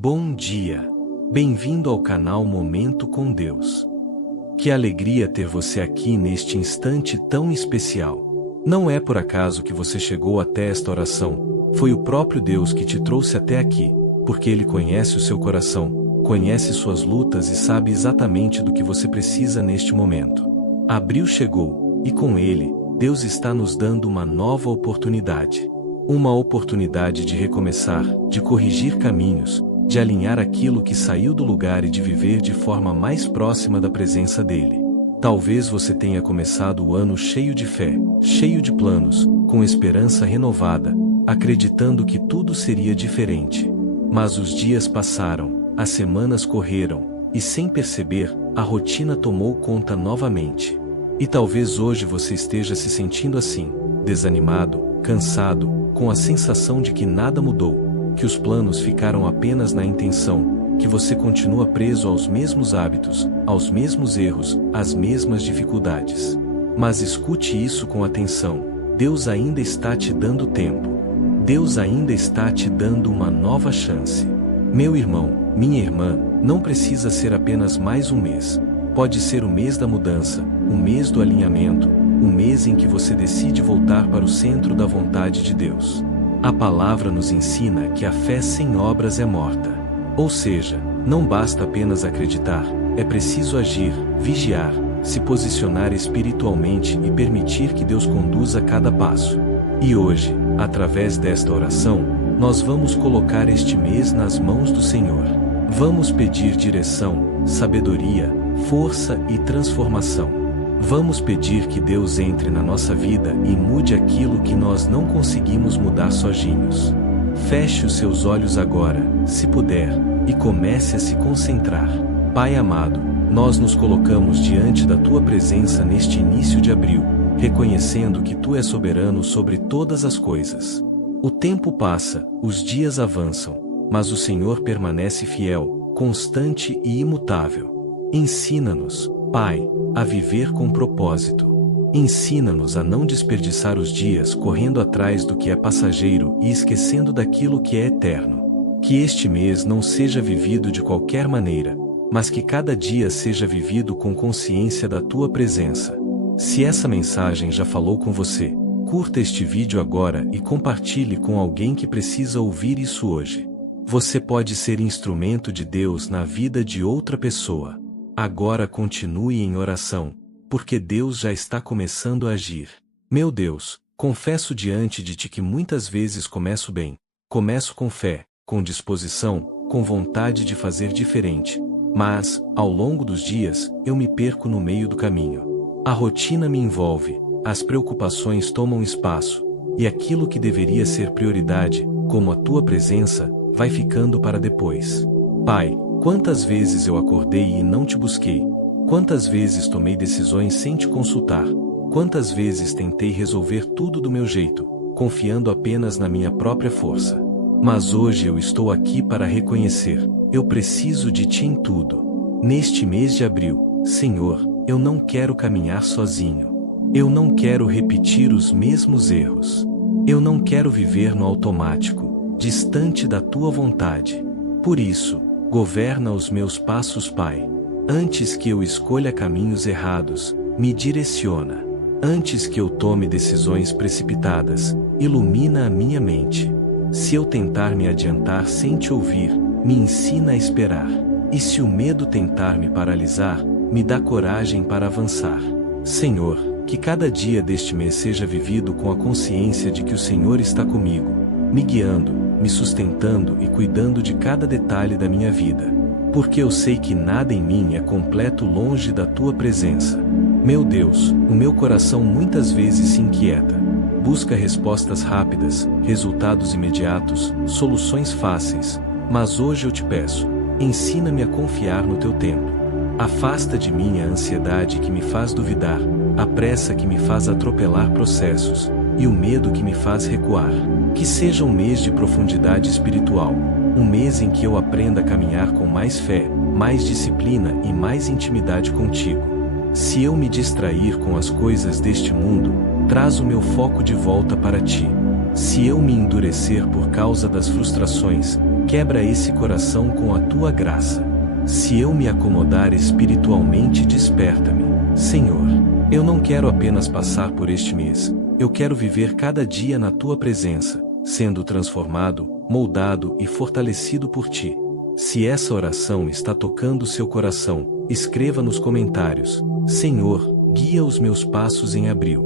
Bom dia! Bem-vindo ao canal Momento com Deus. Que alegria ter você aqui neste instante tão especial. Não é por acaso que você chegou até esta oração, foi o próprio Deus que te trouxe até aqui, porque Ele conhece o seu coração, conhece suas lutas e sabe exatamente do que você precisa neste momento. Abril chegou, e com ele, Deus está nos dando uma nova oportunidade. Uma oportunidade de recomeçar, de corrigir caminhos, de alinhar aquilo que saiu do lugar e de viver de forma mais próxima da presença dele. Talvez você tenha começado o ano cheio de fé, cheio de planos, com esperança renovada, acreditando que tudo seria diferente. Mas os dias passaram, as semanas correram, e sem perceber, a rotina tomou conta novamente. E talvez hoje você esteja se sentindo assim, desanimado, cansado, com a sensação de que nada mudou, que os planos ficaram apenas na intenção, que você continua preso aos mesmos hábitos, aos mesmos erros, às mesmas dificuldades. Mas escute isso com atenção, Deus ainda está te dando tempo. Deus ainda está te dando uma nova chance. Meu irmão, minha irmã, não precisa ser apenas mais um mês. Pode ser o mês da mudança, o mês do alinhamento, o mês em que você decide voltar para o centro da vontade de Deus. A palavra nos ensina que a fé sem obras é morta. Ou seja, não basta apenas acreditar, é preciso agir, vigiar, se posicionar espiritualmente e permitir que Deus conduza cada passo. E hoje, através desta oração, nós vamos colocar este mês nas mãos do Senhor. Vamos pedir direção, sabedoria, força e transformação. Vamos pedir que Deus entre na nossa vida e mude aquilo que nós não conseguimos mudar sozinhos. Feche os seus olhos agora, se puder, e comece a se concentrar. Pai amado, nós nos colocamos diante da Tua presença neste início de abril, reconhecendo que Tu és soberano sobre todas as coisas. O tempo passa, os dias avançam, mas o Senhor permanece fiel, constante e imutável. Ensina-nos, Pai, a viver com propósito. Ensina-nos a não desperdiçar os dias correndo atrás do que é passageiro e esquecendo daquilo que é eterno. Que este mês não seja vivido de qualquer maneira, mas que cada dia seja vivido com consciência da Tua presença. Se essa mensagem já falou com você, curta este vídeo agora e compartilhe com alguém que precisa ouvir isso hoje. Você pode ser instrumento de Deus na vida de outra pessoa. Agora continue em oração, porque Deus já está começando a agir. Meu Deus, confesso diante de Ti que muitas vezes começo bem, começo com fé, com disposição, com vontade de fazer diferente, mas, ao longo dos dias, eu me perco no meio do caminho. A rotina me envolve, as preocupações tomam espaço, e aquilo que deveria ser prioridade, como a Tua presença, vai ficando para depois. Pai, quantas vezes eu acordei e não Te busquei? Quantas vezes tomei decisões sem Te consultar? Quantas vezes tentei resolver tudo do meu jeito, confiando apenas na minha própria força? Mas hoje eu estou aqui para reconhecer, eu preciso de Ti em tudo. Neste mês de abril, Senhor, eu não quero caminhar sozinho. Eu não quero repetir os mesmos erros. Eu não quero viver no automático, distante da Tua vontade. Por isso, governa os meus passos, Pai. Antes que eu escolha caminhos errados, me direciona. Antes que eu tome decisões precipitadas, ilumina a minha mente. Se eu tentar me adiantar sem Te ouvir, me ensina a esperar. E se o medo tentar me paralisar, me dá coragem para avançar. Senhor, que cada dia deste mês seja vivido com a consciência de que o Senhor está comigo, me guiando, me sustentando e cuidando de cada detalhe da minha vida. Porque eu sei que nada em mim é completo longe da Tua presença. Meu Deus, o meu coração muitas vezes se inquieta. Busca respostas rápidas, resultados imediatos, soluções fáceis. Mas hoje eu Te peço, ensina-me a confiar no Teu tempo. Afasta de mim a ansiedade que me faz duvidar, a pressa que me faz atropelar processos, e o medo que me faz recuar. Que seja um mês de profundidade espiritual, um mês em que eu aprenda a caminhar com mais fé, mais disciplina e mais intimidade contigo. Se eu me distrair com as coisas deste mundo, traz o meu foco de volta para Ti. Se eu me endurecer por causa das frustrações, Quebra esse coração com a tua graça. Se eu me acomodar espiritualmente, desperta-me, Senhor. Eu não quero apenas passar por este mês, eu quero viver cada dia na tua presença, sendo transformado, moldado e fortalecido por ti. Se essa oração está tocando seu coração, escreva nos comentários: Senhor, guia os meus passos em abril.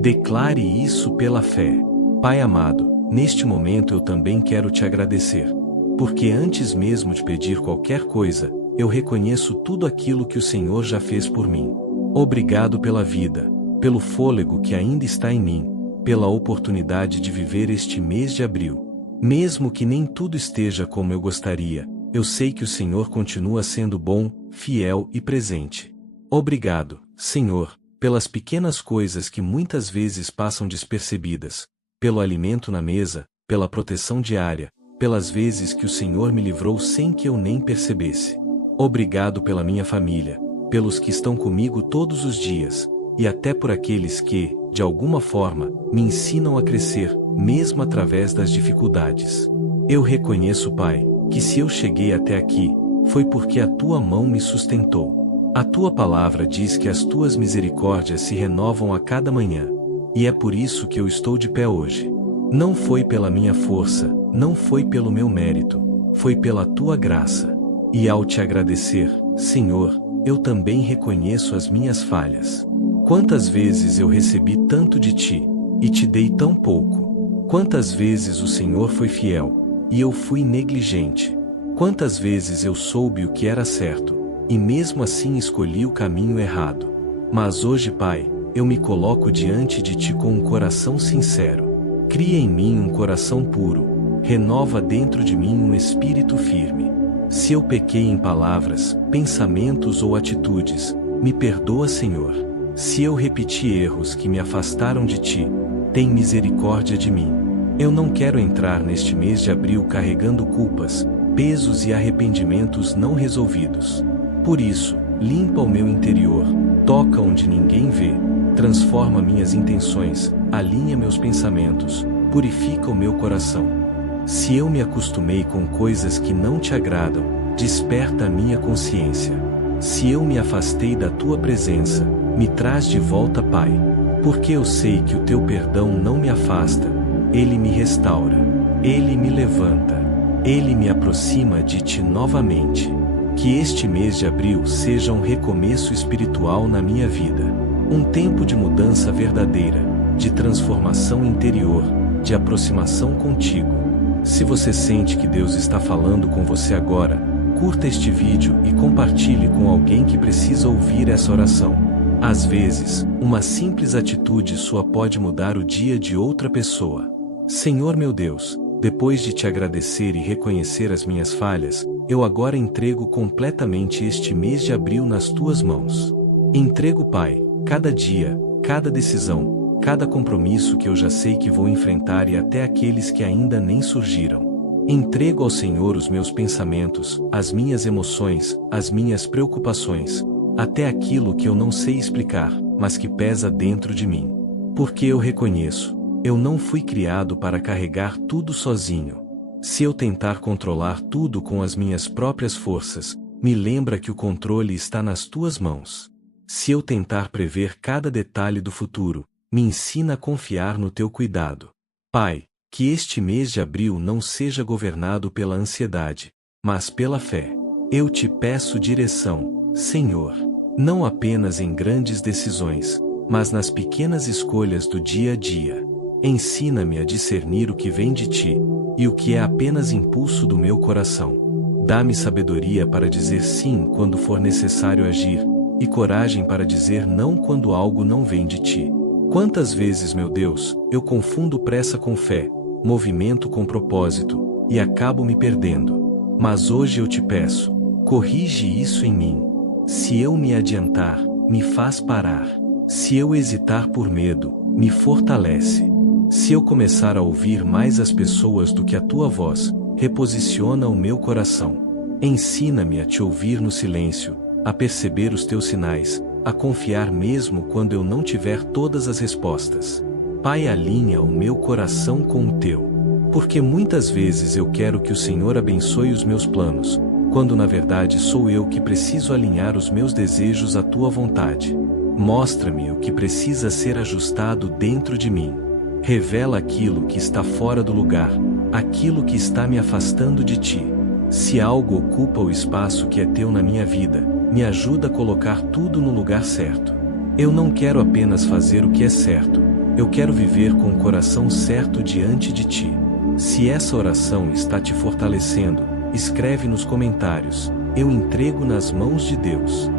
Declare isso pela fé. Pai amado, neste momento eu também quero te agradecer. Porque antes mesmo de pedir qualquer coisa, eu reconheço tudo aquilo que o Senhor já fez por mim. Obrigado pela vida, pelo fôlego que ainda está em mim, pela oportunidade de viver este mês de abril. Mesmo que nem tudo esteja como eu gostaria, eu sei que o Senhor continua sendo bom, fiel e presente. Obrigado, Senhor, pelas pequenas coisas que muitas vezes passam despercebidas, pelo alimento na mesa, pela proteção diária, pelas vezes que o Senhor me livrou sem que eu nem percebesse. Obrigado pela minha família, pelos que estão comigo todos os dias, e até por aqueles que, de alguma forma, me ensinam a crescer, mesmo através das dificuldades. Eu reconheço, Pai, que se eu cheguei até aqui, foi porque a tua mão me sustentou. A tua palavra diz que as tuas misericórdias se renovam a cada manhã, e é por isso que eu estou de pé hoje. Não foi pela minha força, não foi pelo meu mérito, foi pela tua graça. E ao te agradecer, Senhor, eu também reconheço as minhas falhas. Quantas vezes eu recebi tanto de ti, e te dei tão pouco? Quantas vezes o Senhor foi fiel, e eu fui negligente? Quantas vezes eu soube o que era certo, e mesmo assim escolhi o caminho errado? Mas hoje, Pai, eu me coloco diante de ti com um coração sincero. Cria em mim um coração puro, renova dentro de mim um espírito firme. Se eu pequei em palavras, pensamentos ou atitudes, me perdoa, Senhor. Se eu repeti erros que me afastaram de ti, tem misericórdia de mim. Eu não quero entrar neste mês de abril carregando culpas, pesos e arrependimentos não resolvidos. Por isso, limpa o meu interior, toca onde ninguém vê, transforma minhas intenções, alinha meus pensamentos, purifica o meu coração. Se eu me acostumei com coisas que não te agradam, desperta a minha consciência. Se eu me afastei da tua presença, me traz de volta, Pai. Porque eu sei que o teu perdão não me afasta, ele me restaura, ele me levanta, ele me aproxima de ti novamente. Que este mês de abril seja um recomeço espiritual na minha vida. Um tempo de mudança verdadeira, de transformação interior, de aproximação contigo. Se você sente que Deus está falando com você agora, curta este vídeo e compartilhe com alguém que precisa ouvir essa oração. Às vezes, uma simples atitude sua pode mudar o dia de outra pessoa. Senhor meu Deus, depois de te agradecer e reconhecer as minhas falhas, eu agora entrego completamente este mês de abril nas tuas mãos. Entrego, Pai, cada dia, cada decisão, cada compromisso que eu já sei que vou enfrentar e até aqueles que ainda nem surgiram. Entrego ao Senhor os meus pensamentos, as minhas emoções, as minhas preocupações, até aquilo que eu não sei explicar, mas que pesa dentro de mim. Porque eu reconheço, eu não fui criado para carregar tudo sozinho. Se eu tentar controlar tudo com as minhas próprias forças, me lembra que o controle está nas tuas mãos. Se eu tentar prever cada detalhe do futuro, me ensina a confiar no teu cuidado. Pai, que este mês de abril não seja governado pela ansiedade, mas pela fé. Eu te peço direção, Senhor, não apenas em grandes decisões, mas nas pequenas escolhas do dia a dia. Ensina-me a discernir o que vem de ti, e o que é apenas impulso do meu coração. Dá-me sabedoria para dizer sim quando for necessário agir, e coragem para dizer não quando algo não vem de ti. Quantas vezes, meu Deus, eu confundo pressa com fé, movimento com propósito, e acabo me perdendo. Mas hoje eu te peço, corrige isso em mim. Se eu me adiantar, me faz parar. Se eu hesitar por medo, me fortalece. Se eu começar a ouvir mais as pessoas do que a tua voz, reposiciona o meu coração. Ensina-me a te ouvir no silêncio, a perceber os teus sinais, a confiar mesmo quando eu não tiver todas as respostas. Pai, alinha o meu coração com o teu. Porque muitas vezes eu quero que o Senhor abençoe os meus planos, quando na verdade sou eu que preciso alinhar os meus desejos à tua vontade. Mostra-me o que precisa ser ajustado dentro de mim. Revela aquilo que está fora do lugar, aquilo que está me afastando de ti. Se algo ocupa o espaço que é teu na minha vida, me ajuda a colocar tudo no lugar certo. Eu não quero apenas fazer o que é certo, eu quero viver com o coração certo diante de ti. Se essa oração está te fortalecendo, escreve nos comentários: eu entrego nas mãos de Deus.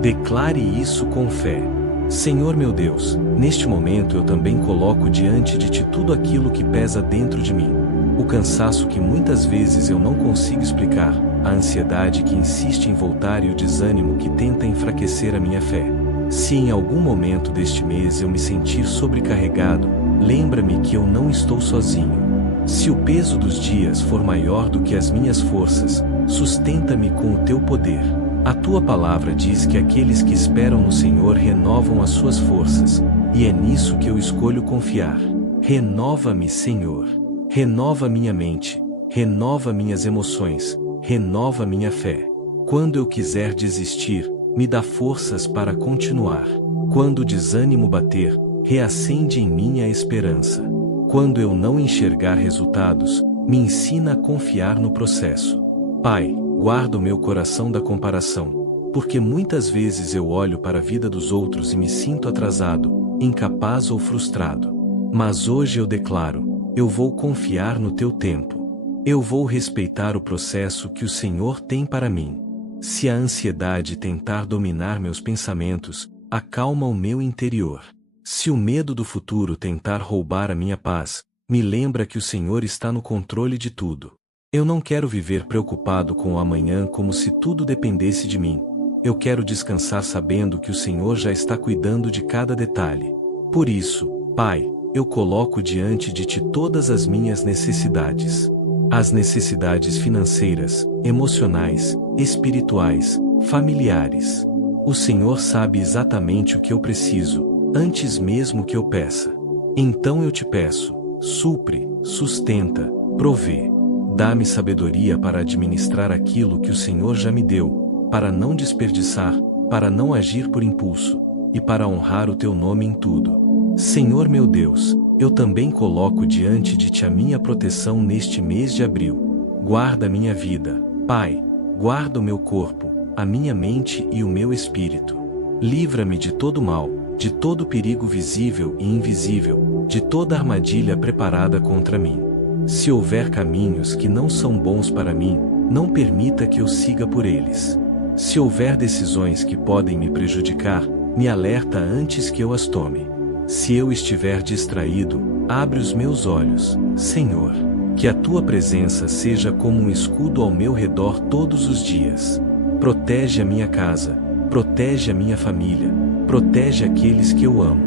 Declare isso com fé. Senhor meu Deus, neste momento eu também coloco diante de ti tudo aquilo que pesa dentro de mim. O cansaço que muitas vezes eu não consigo explicar, a ansiedade que insiste em voltar e o desânimo que tenta enfraquecer a minha fé. Se em algum momento deste mês eu me sentir sobrecarregado, lembra-me que eu não estou sozinho. Se o peso dos dias for maior do que as minhas forças, sustenta-me com o teu poder. A tua palavra diz que aqueles que esperam no Senhor renovam as suas forças, e é nisso que eu escolho confiar. Renova-me, Senhor. Renova minha mente, renova minhas emoções, renova minha fé. Quando eu quiser desistir, me dá forças para continuar. Quando o desânimo bater, reacende em mim a esperança. Quando eu não enxergar resultados, me ensina a confiar no processo. Pai, guarda o meu coração da comparação, porque muitas vezes eu olho para a vida dos outros e me sinto atrasado, incapaz ou frustrado. Mas hoje eu declaro: eu vou confiar no teu tempo. Eu vou respeitar o processo que o Senhor tem para mim. Se a ansiedade tentar dominar meus pensamentos, acalma o meu interior. Se o medo do futuro tentar roubar a minha paz, me lembra que o Senhor está no controle de tudo. Eu não quero viver preocupado com o amanhã como se tudo dependesse de mim. Eu quero descansar sabendo que o Senhor já está cuidando de cada detalhe. Por isso, Pai, eu coloco diante de ti todas as minhas necessidades. As necessidades financeiras, emocionais, espirituais, familiares. O Senhor sabe exatamente o que eu preciso, antes mesmo que eu peça. Então eu te peço: supre, sustenta, provê. Dá-me sabedoria para administrar aquilo que o Senhor já me deu, para não desperdiçar, para não agir por impulso, e para honrar o teu nome em tudo. Senhor meu Deus, eu também coloco diante de ti a minha proteção neste mês de abril. Guarda a minha vida, Pai, guarda o meu corpo, a minha mente e o meu espírito. Livra-me de todo mal, de todo perigo visível e invisível, de toda armadilha preparada contra mim. Se houver caminhos que não são bons para mim, não permita que eu siga por eles. Se houver decisões que podem me prejudicar, me alerta antes que eu as tome. Se eu estiver distraído, abre os meus olhos, Senhor. Que a tua presença seja como um escudo ao meu redor todos os dias. Protege a minha casa, protege a minha família, protege aqueles que eu amo.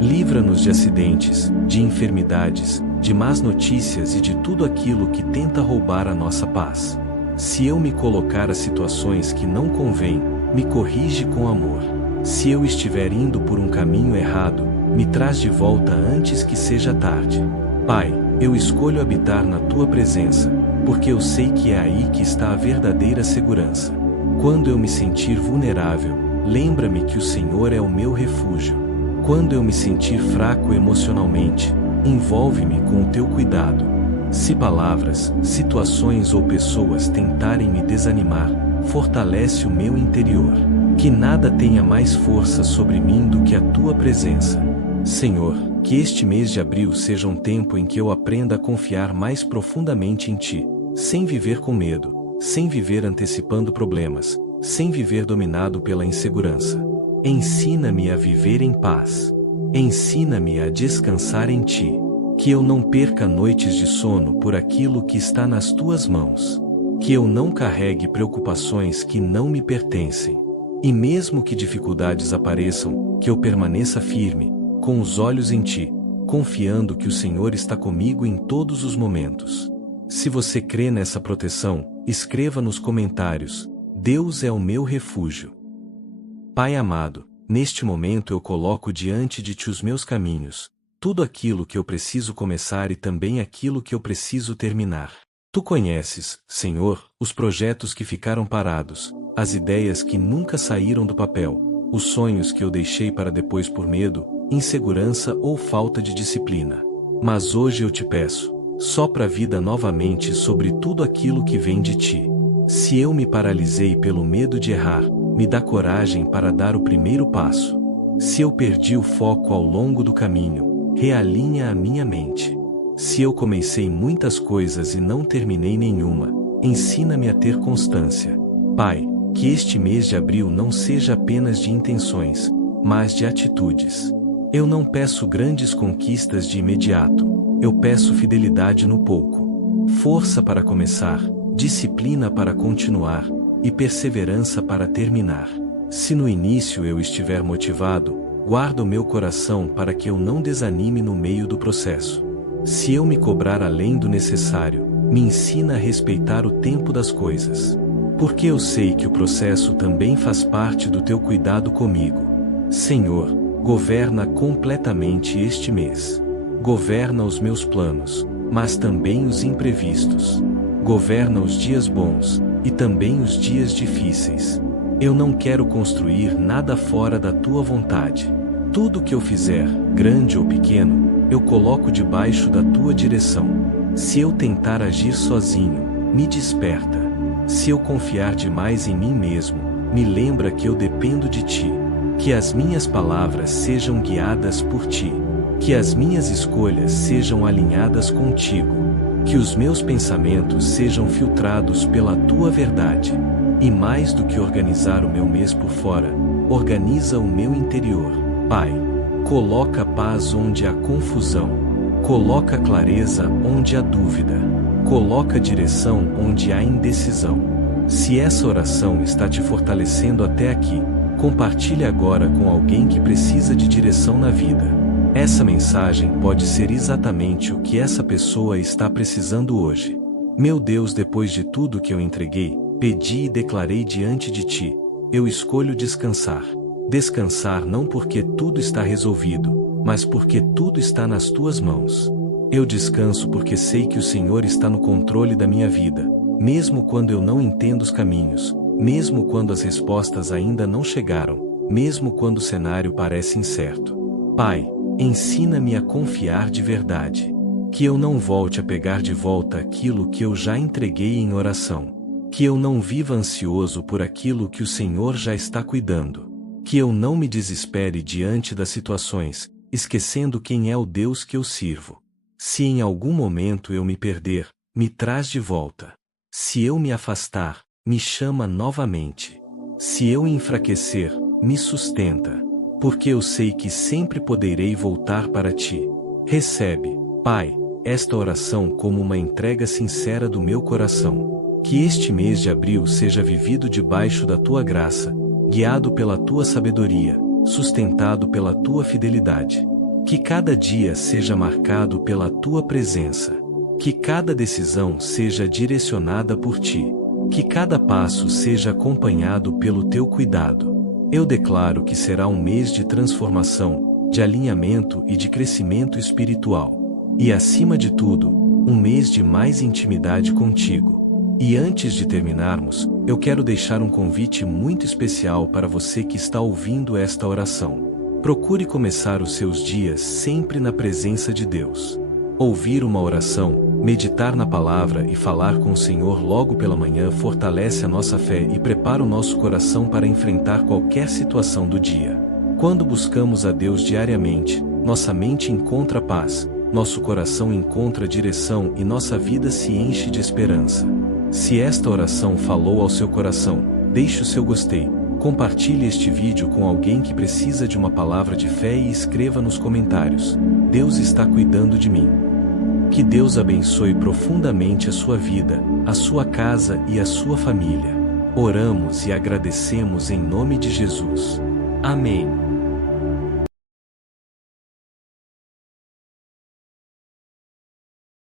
Livra-nos de acidentes, de enfermidades, de más notícias e de tudo aquilo que tenta roubar a nossa paz. Se eu me colocar a situações que não convêm, me corrige com amor. Se eu estiver indo por um caminho errado, me traz de volta antes que seja tarde. Pai, eu escolho habitar na tua presença, porque eu sei que é aí que está a verdadeira segurança. Quando eu me sentir vulnerável, lembra-me que o Senhor é o meu refúgio. Quando eu me sentir fraco emocionalmente, envolve-me com o teu cuidado. Se palavras, situações ou pessoas tentarem me desanimar, fortalece o meu interior. Que nada tenha mais força sobre mim do que a tua presença. Senhor, que este mês de abril seja um tempo em que eu aprenda a confiar mais profundamente em ti, sem viver com medo, sem viver antecipando problemas, sem viver dominado pela insegurança. Ensina-me a viver em paz. Ensina-me a descansar em ti. Que eu não perca noites de sono por aquilo que está nas tuas mãos. Que eu não carregue preocupações que não me pertencem. E mesmo que dificuldades apareçam, que eu permaneça firme, com os olhos em ti, confiando que o Senhor está comigo em todos os momentos. Se você crê nessa proteção, escreva nos comentários: Deus é o meu refúgio. Pai amado, neste momento eu coloco diante de ti os meus caminhos, tudo aquilo que eu preciso começar e também aquilo que eu preciso terminar. Tu conheces, Senhor, os projetos que ficaram parados, as ideias que nunca saíram do papel, os sonhos que eu deixei para depois por medo, insegurança ou falta de disciplina. Mas hoje eu te peço, sopra a vida novamente sobre tudo aquilo que vem de ti. Se eu me paralisei pelo medo de errar, me dá coragem para dar o primeiro passo. Se eu perdi o foco ao longo do caminho, realinha a minha mente. Se eu comecei muitas coisas e não terminei nenhuma, ensina-me a ter constância. Pai, que este mês de abril não seja apenas de intenções, mas de atitudes. Eu não peço grandes conquistas de imediato, eu peço fidelidade no pouco. Força para começar, disciplina para continuar, e perseverança para terminar. Se no início eu estiver motivado, guarda o meu coração para que eu não desanime no meio do processo. Se eu me cobrar além do necessário, me ensina a respeitar o tempo das coisas. Porque eu sei que o processo também faz parte do teu cuidado comigo. Senhor, governa completamente este mês. Governa os meus planos, mas também os imprevistos. Governa os dias bons, e também os dias difíceis. Eu não quero construir nada fora da tua vontade. Tudo que eu fizer, grande ou pequeno, eu coloco debaixo da tua direção. Se eu tentar agir sozinho, me desperta. Se eu confiar demais em mim mesmo, me lembra que eu dependo de ti. Que as minhas palavras sejam guiadas por ti. Que as minhas escolhas sejam alinhadas contigo. Que os meus pensamentos sejam filtrados pela tua verdade. E mais do que organizar o meu mês por fora, organiza o meu interior. Pai, coloca paz onde há confusão. Coloca clareza onde há dúvida. Coloca direção onde há indecisão. Se essa oração está te fortalecendo até aqui, compartilhe agora com alguém que precisa de direção na vida. Essa mensagem pode ser exatamente o que essa pessoa está precisando hoje. Meu Deus, depois de tudo que eu entreguei, pedi e declarei diante de ti, eu escolho descansar. Descansar não porque tudo está resolvido, mas porque tudo está nas tuas mãos. Eu descanso porque sei que o Senhor está no controle da minha vida, mesmo quando eu não entendo os caminhos, mesmo quando as respostas ainda não chegaram, mesmo quando o cenário parece incerto. Pai, ensina-me a confiar de verdade. Que eu não volte a pegar de volta aquilo que eu já entreguei em oração. Que eu não viva ansioso por aquilo que o Senhor já está cuidando. Que eu não me desespere diante das situações, esquecendo quem é o Deus que eu sirvo. Se em algum momento eu me perder, me traz de volta. Se eu me afastar, me chama novamente. Se eu enfraquecer, me sustenta. Porque eu sei que sempre poderei voltar para ti. Recebe, Pai, esta oração como uma entrega sincera do meu coração. Que este mês de abril seja vivido debaixo da tua graça, guiado pela tua sabedoria, sustentado pela tua fidelidade. Que cada dia seja marcado pela tua presença. Que cada decisão seja direcionada por ti. Que cada passo seja acompanhado pelo teu cuidado. Eu declaro que será um mês de transformação, de alinhamento e de crescimento espiritual. E acima de tudo, um mês de mais intimidade contigo. E antes de terminarmos, eu quero deixar um convite muito especial para você que está ouvindo esta oração. Procure começar os seus dias sempre na presença de Deus. Ouvir uma oração, meditar na palavra e falar com o Senhor logo pela manhã fortalece a nossa fé e prepara o nosso coração para enfrentar qualquer situação do dia. Quando buscamos a Deus diariamente, nossa mente encontra paz, nosso coração encontra direção e nossa vida se enche de esperança. Se esta oração falou ao seu coração, deixe o seu gostei, compartilhe este vídeo com alguém que precisa de uma palavra de fé e escreva nos comentários: Deus está cuidando de mim. Que Deus abençoe profundamente a sua vida, a sua casa e a sua família. Oramos e agradecemos em nome de Jesus. Amém.